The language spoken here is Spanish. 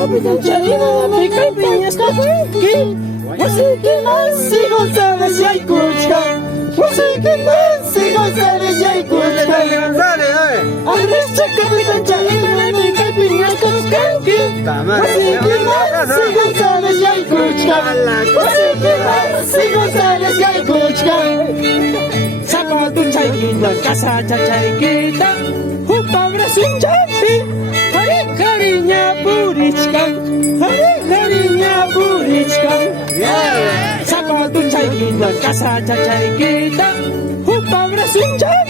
Capitán Charina, pica y piñas, café, Wasiki Mansi González y Aycuchka, Wasiki Mansi González y Aycuchka, Arrecha Capitán Charina, pica y piñas, café, Wasiki Mansi González y Aycuchka, Wasiki Mansi González y Aycuchka. Sapatu chay kita, casa chay kita, hupabra sunjapi, hari harinya purichka, hari harinya purichka. Sapatu chay kita, casa chay kita, hupabra sunjapi.